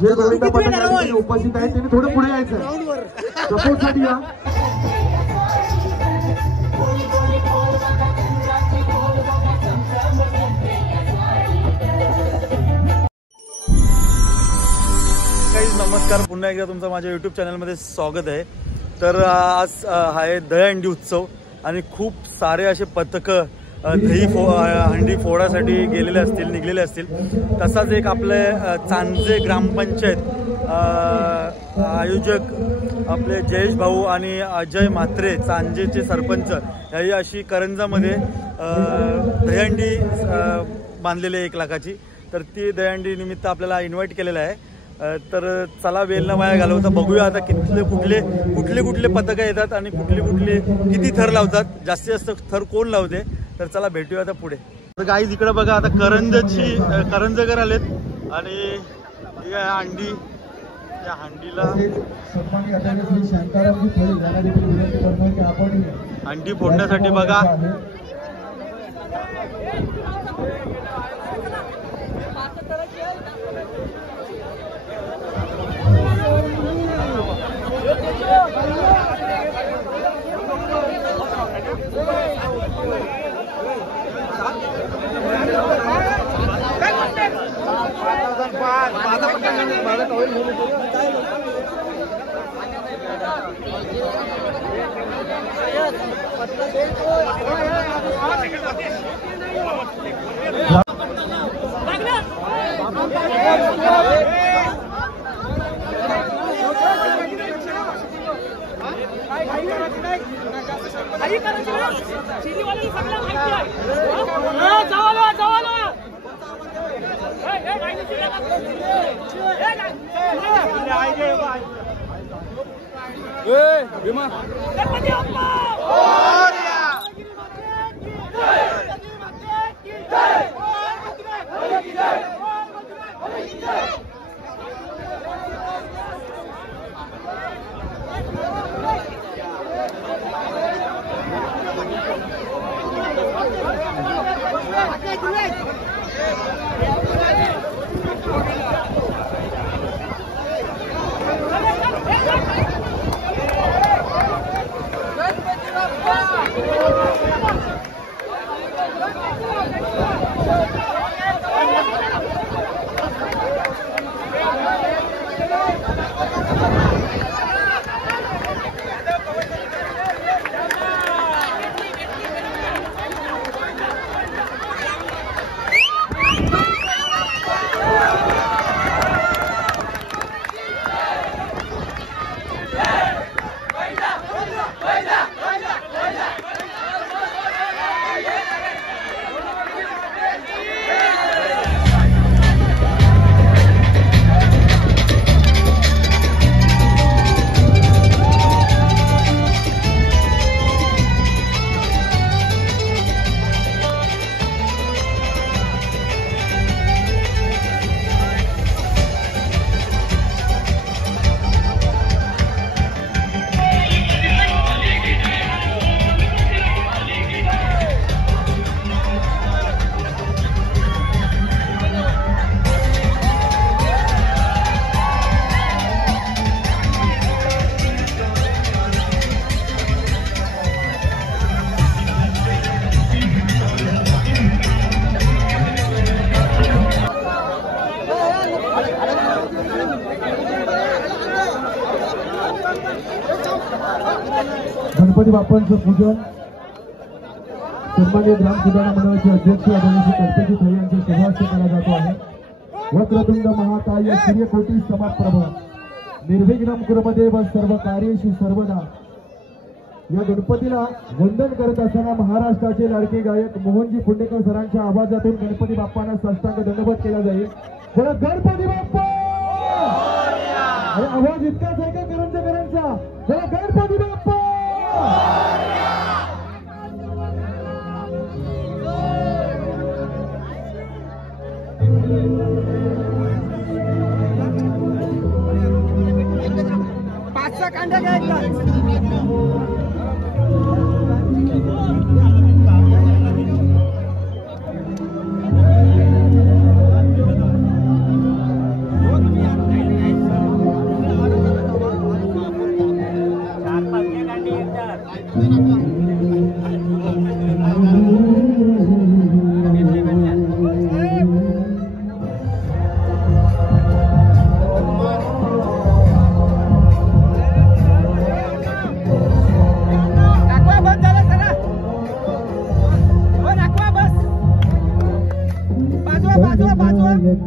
जे गोविंदा पाटील उपस्थित आहेत त्यांनी थोडं पुढे यायचं सपोर्टसाठी या. नमस्कार, पुन्हा एकदा तुमचं माझ्या यूट्यूब चॅनलमध्ये स्वागत आहे. तर आज आहे दहीहंडी उत्सव आणि खूप सारे असे पथकं हंडी फोडासाठी गेलेले असतील, निघलेले असतील. तसाच एक आपले चांजे ग्रामपंचायत आयोजक आपले जयेश भाऊ आणि अजय म्हात्रे चांजेचे सरपंच याही अशी करंजामध्ये दहीहंडी बांधलेली 1 लाखाची. तर ती दहीहंडी निमित्त आपल्याला इन्व्हाइट केलेलं आहे. तर चला वेळ न वाया घालवता बघूया आता कुठले पथकं येतात आणि कुठले किती थर लावतात, जास्तीत जास्त थर कोण लावते. तर चला भेटूया आता पुढे. तर गाईज इकडे बघा, आता करंजकर आलेत आणि या हंडीला हंडी फोडण्यासाठी बघा गणपती बाप्पांचं पूजन सन्माननीय ग्राम सुधारणा मंडळाचे अध्यक्ष आदरणीय गणपती थळे यांच्या शुभारंभ केला जातो आहे. वक्रतुंड महाकाय सूर्यकोटी समप्रभ निर्विघ्नं कुरुदेव सर्व कार्येषु सर्वदा. या गणपतीला वंदन करत असताना महाराष्ट्राचे लाडके गायक मोहनजी पुंडेकर सरांच्या आवाजातून गणपती बाप्पांना साष्टांग दंडवत केला जाईल. बोला गणपती बाप्पा. अरे आवाज इतकाच आहे का करंजकरांचा? बोला गणपती बाप्पा. पाचचा कांदा घ्यायचा.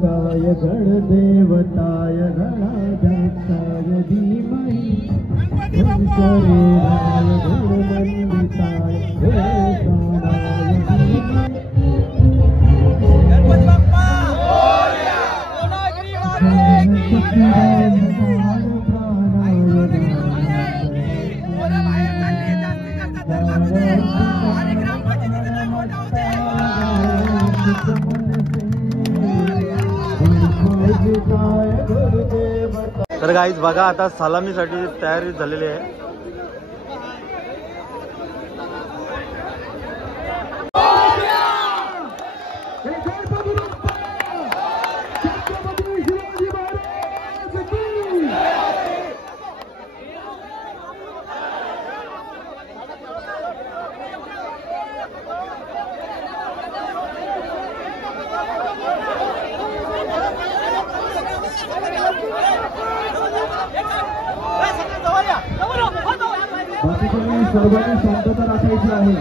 काय गणदेवताय गणाध्यक्षाय धीमहि शरीराय गणमन्विताय गणेशानाय गणपती बाप्पा मोरया. तर गाईज बघा आता सलामीसाठी तयारी झालेली आहे. सर्वांनी शांतता राखायची आहे.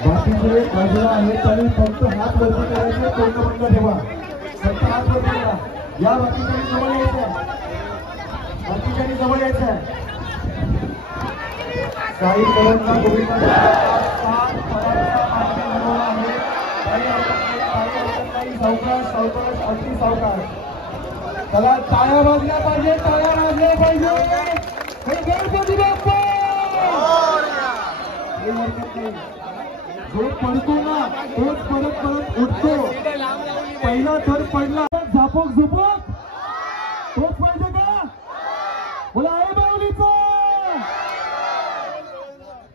बाकीचे बाजूला आहे त्यांनी फक्त हात वरती करायचे. तोंड बंद ठेवा. फक्त हात वरती करा. या बाकीच्यानी जवळ यायचं आहे. बाकीच्यानी जवळ यायचं आहे. काही कलांना गोविंदाचा सावकाश सावकाश अगदी सावकाश. त्याला टाळ्या वाजल्या पाहिजे. टाळ्या वाजल्या पाहिजे. गणपती बाप्पा. जो पडतो ना तोच परत परत उठतो. पहिला थर पडला झापक झुपक तोच पाहिजे का? बोला आई बावलीचं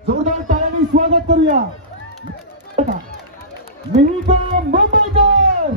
जोरदार टाळ्यांनी स्वागत करूया. मिहिका मुंबईकर.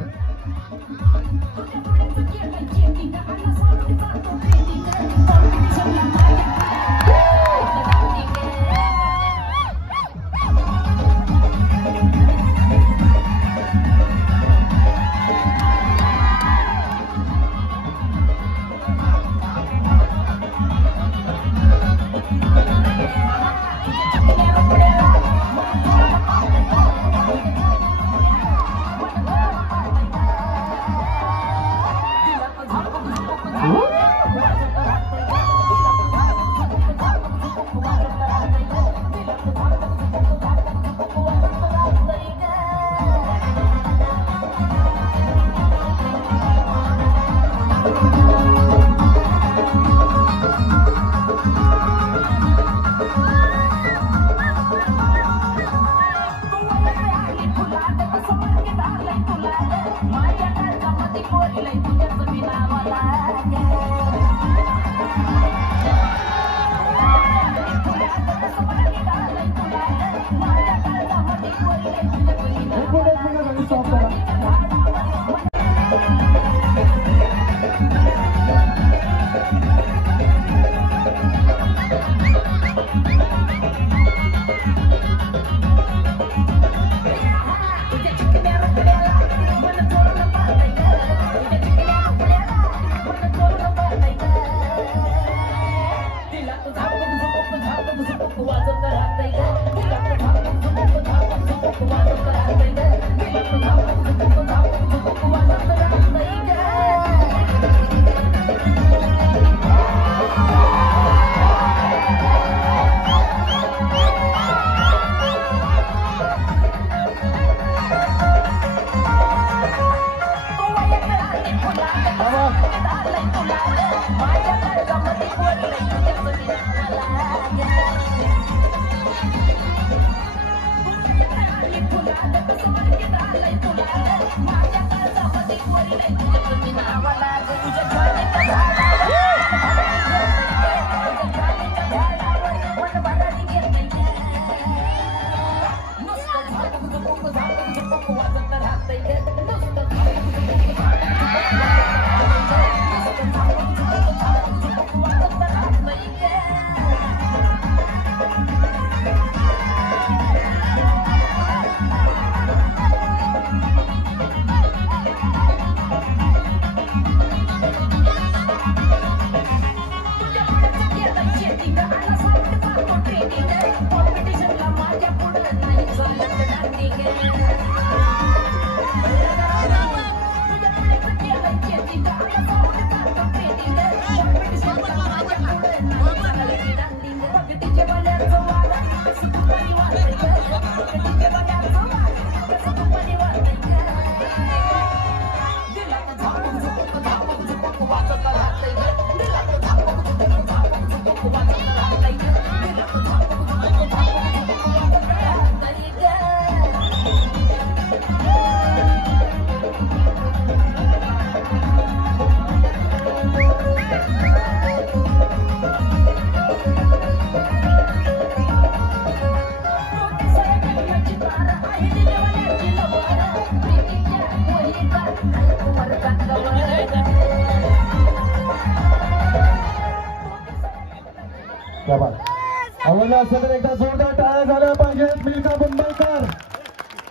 आवडला असेल तर एकदा जोरदार टाळ्या झाल्या पाहिजेत. मिल्का मुंबईकर.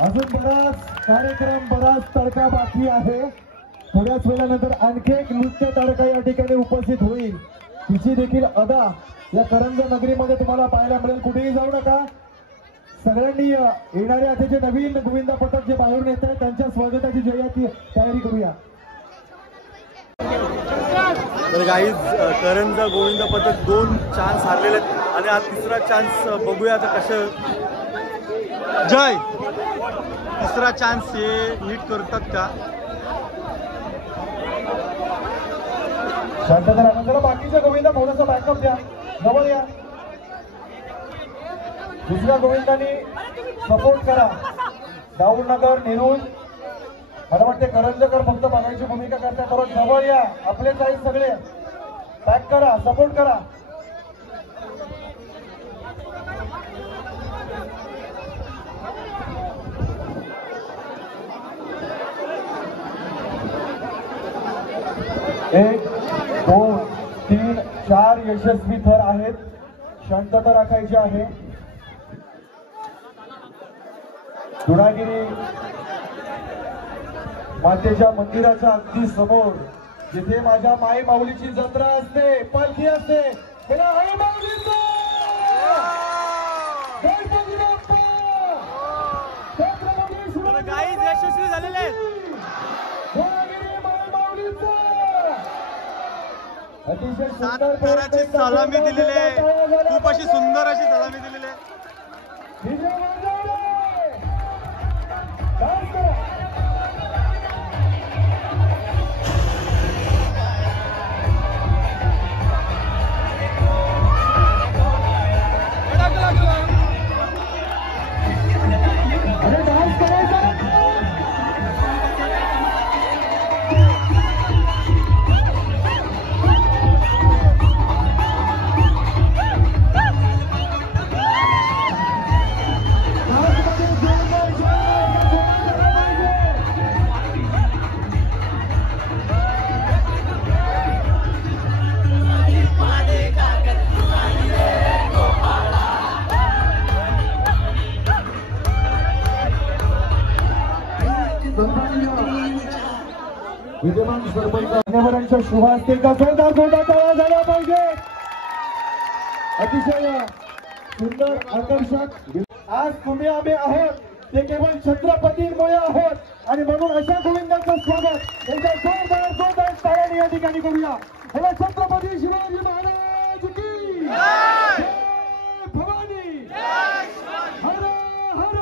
अजून बराच कार्यक्रम, बराच तडका बाकी आहे. थोड्याच वेळानंतर आणखी एक नृत्य तारका या ठिकाणी उपस्थित होईल. तिची देखील अदा या करंज नगरीमध्ये तुम्हाला पाहायला मिळेल. कुठेही जाऊ नका. सगळ्यांनी येणारे आता जे नवीन गोविंदा पथक जे बाहेरून येत आहेत त्यांच्या स्वागताची जय्याची तयारी करूया. तर गाईज करंजा गोविंदा पथक 2 चान्स हारलेले आहेत आणि हा तिसरा चान्स बघूया आता कसं. जय तिसरा चान्स हे नीट करतात का. शांतता राहा. बाकीच्या गोविंदा थोडासा बॅकअप द्या, जवळ या. दुसऱ्या गोविंदांनी सपोर्ट करा. दाऊदनगर, नेरूळ, मला वाटते करंजकर फक्त बघायची भूमिका करतात. बरोबर जवळ या. आपलेच आहेत सगळे. पॅक करा, सपोर्ट करा. एक, 2, 3, 4 यशस्वी थर आहेत. शांतता राखायची आहे. दुरागिरी मातेच्या मंदिराच्या अगदी समोर जिथे माझ्या माई माऊलीची जत्रा असते, पालखी असते, त्याला आई माऊलीचा गाईज यशस्वी झालेले आहेत. अतिशय साताराची सलामी दिलेली आहे. खूप अशी सुंदर अशी सलामी दिलेली आहे. विद्यमान सरपंच मान्यवरांच्या शुभ हस्ते का जोरदार टाळ्या झाल्या पाहिजे. अतिशय सुंदर आकर्षक. आज तुम्ही आम्ही आहोत ते केवळ छत्रपतींमुळे आहोत आणि म्हणून अशा गोविंदांचं स्वागत यांच्या जोरदार टाळ्यांनी या ठिकाणी करूया. मला छत्रपती शिवाजी महाराज की जय. भवानी हर हर.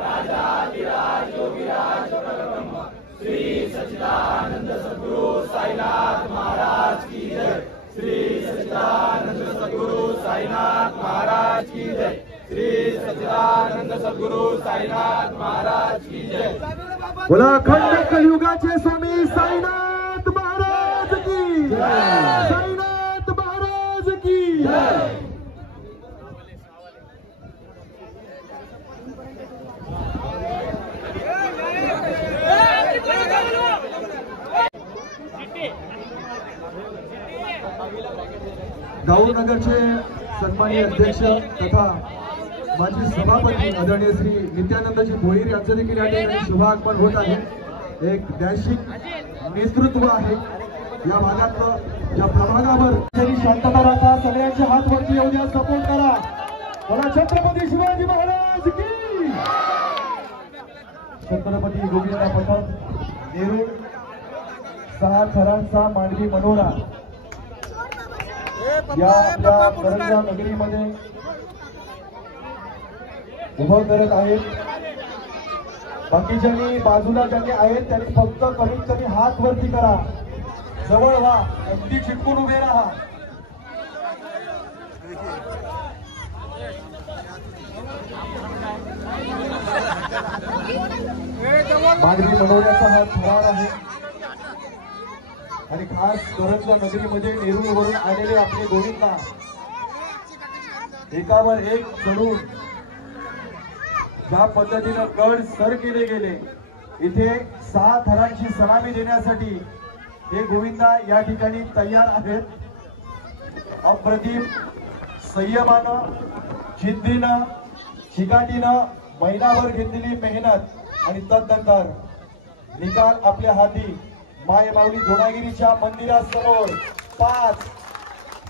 राजाधिराज योगीराज परब्रह्म श्री श्री सच्चिदानंद सद्गुरु साईनाथ महाराज की जय। बोला अखंड कलियुगाचे स्वामी साईनाथ महाराज की साईनाथ महाराज की गावनगरचे सन्माननीय अध्यक्ष तथा माजी सभापती आदरणीय श्री नित्यानंदजी भोईर यांचं देखील या ठिकाणी शुभागमन होत आहे। एक डॅशिंग नेतृत्व आहे या भागातलं। या प्रभागावर जरी शांतता राखा, सगळ्यांचे हात वरती येऊ द्या, सपोर्ट करा। मला छत्रपती शिवाजी महाराज की छत्रपती गोविंदा पथक नेरूळ 6 थरांचा मांडवी मनोरा या आपल्या करंजा नगरीमध्ये उभं करत आहेत। बाकीच्यांनी बाजूला ज्यांनी आहेत त्यांनी फक्त कमीत कमी हात वरती करा, जवळ व्हा, अगदी चिटकून उभे राहा। मांडवी मनोऱ्याचा हा थरार आहे आणि खास करंजा नगरीमध्ये नेरूळवरून आलेले आपले गोविंदा एकावर एक चढून ज्या पद्धतीनं गड सर केले गेले, इथे 6 थरांची सलामी देण्यासाठी हे गोविंदा या ठिकाणी तयार आहेत। अप्रतिम संयमानं, जिद्दीनं, चिकाटीनं महिनाभर घेतलेली मेहनत आणि तदनंतर निकाल आपल्या हाती। माय माऊली धोणागिरीच्या मंदिरासमोर 5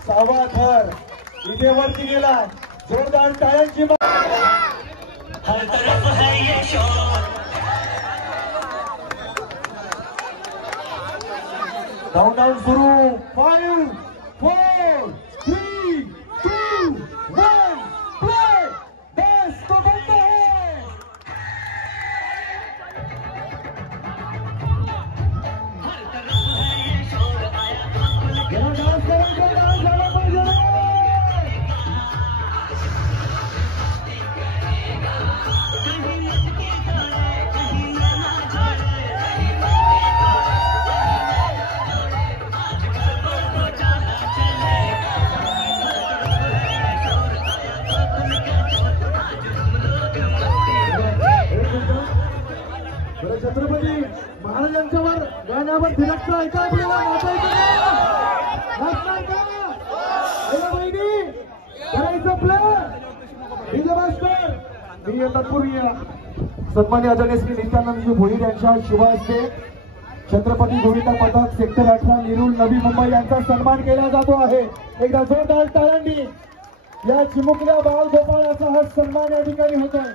6वा थर इथे वरती गेला। जोरदार टाळ्यांची हर तरफ है ये शोर। काउंटडाउन सुरू। 5 4 3 2 1 प्ले। बस तो बंद है। हर तरफ है ये शोर आया खुल के। जरा डांस करें, डांस लगा पाहिजे। कहीं लटके जाए, कहीं ये ना जाए, आज घर को जाना चलेगा। हर तरफ है ये शोर आया खुल के शोर, आज हम लोग छत्रपती महाराजांच्यावर गाण्यावर थिरकता आहे का आपल्याला? नाचायचं का? नाचणार का? एका बहिणी करायचं प्ले डीजे मास्टर। मी तत्पूर्वी सन्मान्य आदरणीय श्री नित्यानंदजी भोईर यांच्या शुभ हस्ते छत्रपती गोविंदा पथक सेक्टर 18 नेरूळ नवी मुंबई यांचा सन्मान केला जातो आहे। एकदा जोरदार टाळ्यांनी या चिमुकल्या बाळ गोपाळाचा हा सन्मान या ठिकाणी होतोय।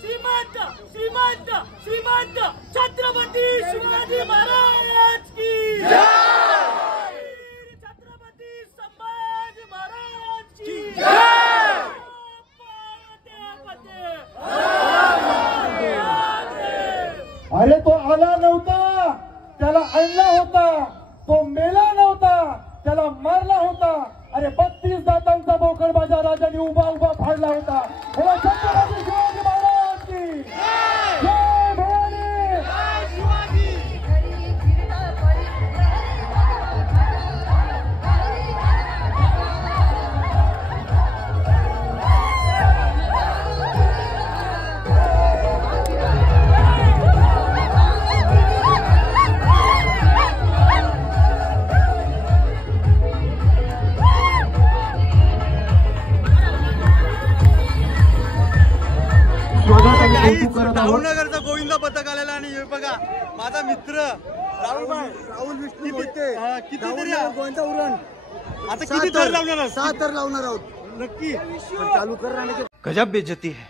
श्रीमंत श्रीमंत श्रीमंत छत्रपती शिवाजी महाराज की जय। छत्रपती संभाजी महाराज की जय। अरे तो आला नव्हता, त्याला आणला होता, तो मेला नव्हता, त्याला मारला होता। अरे 32 दातांचा बोकड माझ्या राजाने उभा उभा फाडला होता। बोला छत्रपती शिवाजी महाराज की जय। भवानी भावनगरचा गोविंदा पथक आलेला आणि हे बघा माझा मित्र राहुल विष्णू किती तरी गोविंदा उरण आता किती थर लावणार आहात? 7 थर लावणार आहोत नक्की चालू कर। गजब बेइज्जती है।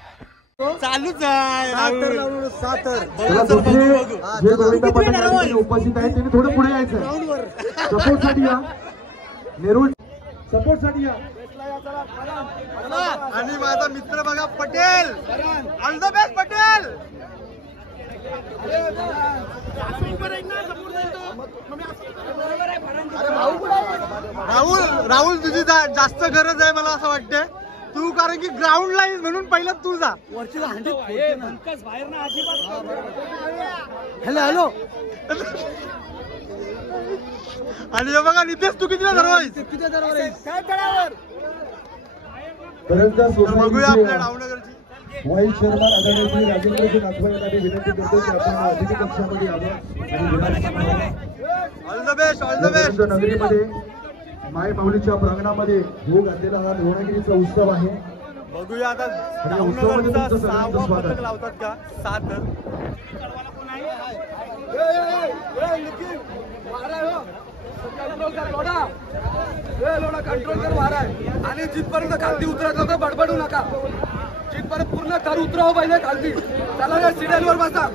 चालूच आहे 7 थर लावणार 7 थर। चला, दुसरे जे गोविंदा पथक या ठिकाणी उपस्थित आहेत त्यांनी थोडं पुढे यायचं। सपोर्ट साठी या, नेरूळ सपोर्ट साठी या। आणि माझा मित्र बघा Patel, all the best Patel. Rahul Rahul तुझी जास्त गरज आहे मला असं वाटतंय तू कारण की ग्राउंडला आहेस म्हणून पहिला तू जा वरची बाहेर ना हॅलो हॅलो आणि हे बघा नितेश तू किती बघूया आपल्या डावनगरची वाईस चेअरमन आदरणीय श्री राजेंद्रजी नाथवा यांना विनंती करतो की आपण अतिथी कक्षामध्ये all the best all the best नगरीमध्ये माय माऊलीच्या प्रांगणामध्ये होऊ घातलेला हा धवळगिरीचा उत्सव आहे. बघूया आता डावनगरचा 6वा पथक लावतात का 7 कंट्रोल कर वारा आहे आणि जिथपर्यंत खालती उतरत होतं बडबडू नका जिथपर्यंत पूर्ण कर उतरावं पाहिजे खालती त्याला सिरियलवर बसा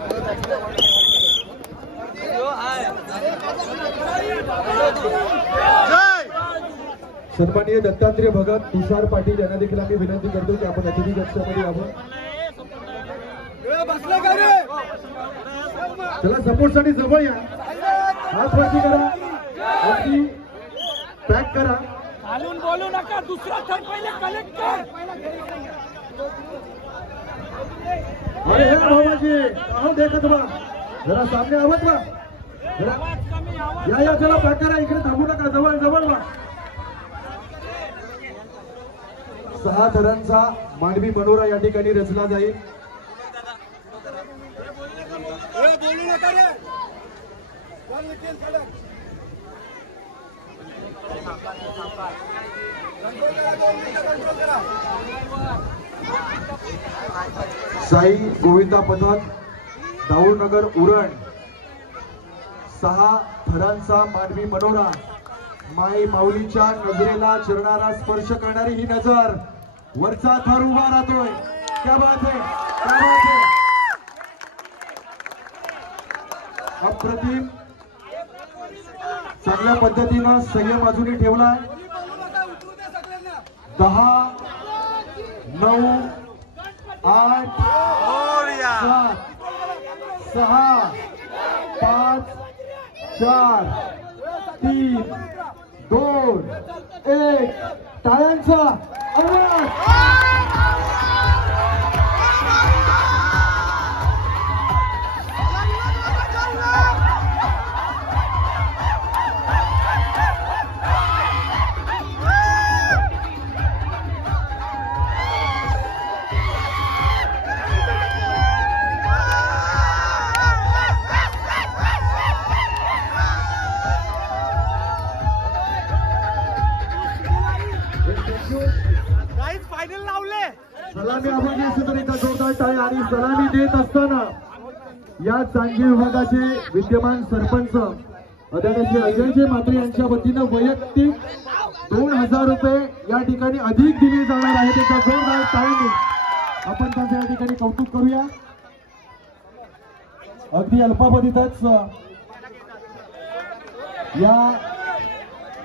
सन्माननीय दत्तात्रय भगत तुषार पाटील यांना देखील आम्ही विनंती करतो की आपण अतिथी कक्षामध्ये यावं. चला सपोर्टसाठी जवळ या हात वरती करा वरती पॅक करा खालून बोलू नका दुसरा थर पहिले कलेक्ट कर अरे हे भाऊजी अहो देखत बा जरा सामने आवाज बा या चला पॅक करा इकडे थांबू नका जवळ जवळ बा 6 थरांचा मानवी मनोरा या ठिकाणी रचला जाईल. बोलू नका रे साई गोविंदा पथक दाऊरनगर उरण 6 थरांचा मानवी मनोरा माई माऊलीच्या नजरेला चरणारा स्पर्श करणारी ही नजर वरचा थर उभा राहतोय. क्या बात है क्या बात है अप्रतिम चांगल्या पद्धतीनं संयम अजूनही ठेवलाय. 10 9 8 7 6 5 4 3 2 1 टाळ्यांचा आवाज. फायनल लावले सलामी आपण सुद्धा एका जोरदार टाळी आणि सलामी देत असताना या चांगी विभागाचे विद्यमान सरपंच आदरणीय अजयजी म्हात्रे यांच्या वतीनं वैयक्तिक 2000 रुपये या ठिकाणी अधिक दिले जाणार आहेत. एका जोरदार टाळीने आपण त्यांचं या ठिकाणी कौतुक करूया. अगदी अल्पावधीतच या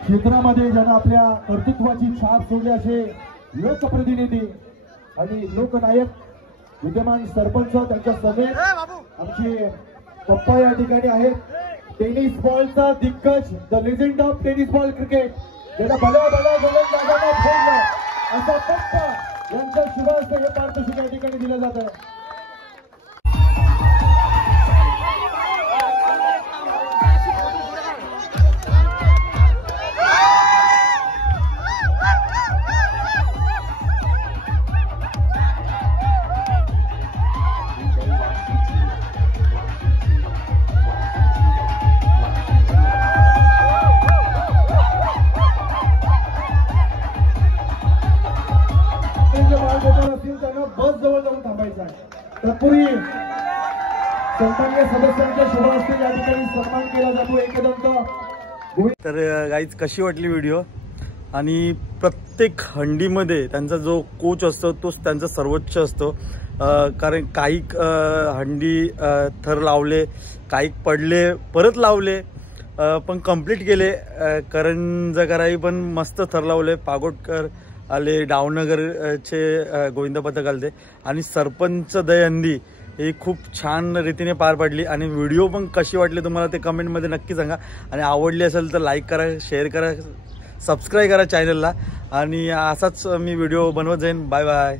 क्षेत्रामध्ये ज्यांना आपल्या कर्तृत्वाची छाप सोडली असे लोकप्रतिनिधी आणि लोकनायक विद्यमान सरपंच त्यांच्या समेत आमचे पप्पा या ठिकाणी आहेत. टेनिस बॉलचा दिग्गज the legend of tennis ball cricket ज्याला भल्या भल्या गोलंदाजांना फोडलं असा पप्पा यांच्या शुभास्ते हे पारितोषिक या ठिकाणी दिलं जात आहे. त्यांना बस जवळ जाऊन थांबायचं आहे. तत्पूर्वी सन्माननीय सदस्यांच्या शुभ हस्ते या ठिकाणी सन्मान केला जातो. एकदम तर गाईज कशी वाटली व्हिडिओ आणि प्रत्येक हंडीमध्ये त्यांचा जो कोच असतो तोच त्यांचा सर्वोच्च असतो. कारण काही हंडी थर लावले काही पडले परत लावले पण कंप्लीट केले. करंजकराई पण मस्त थर लावले. पागोटकर आले डावनगरचे गोविंद पथक आले आणि सरपंच दहीहंडी ही खूप छान रीतीने पार पडली. आणि व्हिडिओ पण कशी वाटली तुम्हाला ते कमेंटमध्ये नक्की सांगा आणि आवडली असेल तर लाईक करा शेअर करा सबस्क्राईब करा चॅनलला आणि असाच मी व्हिडिओ बनवत जाईन. Bye bye.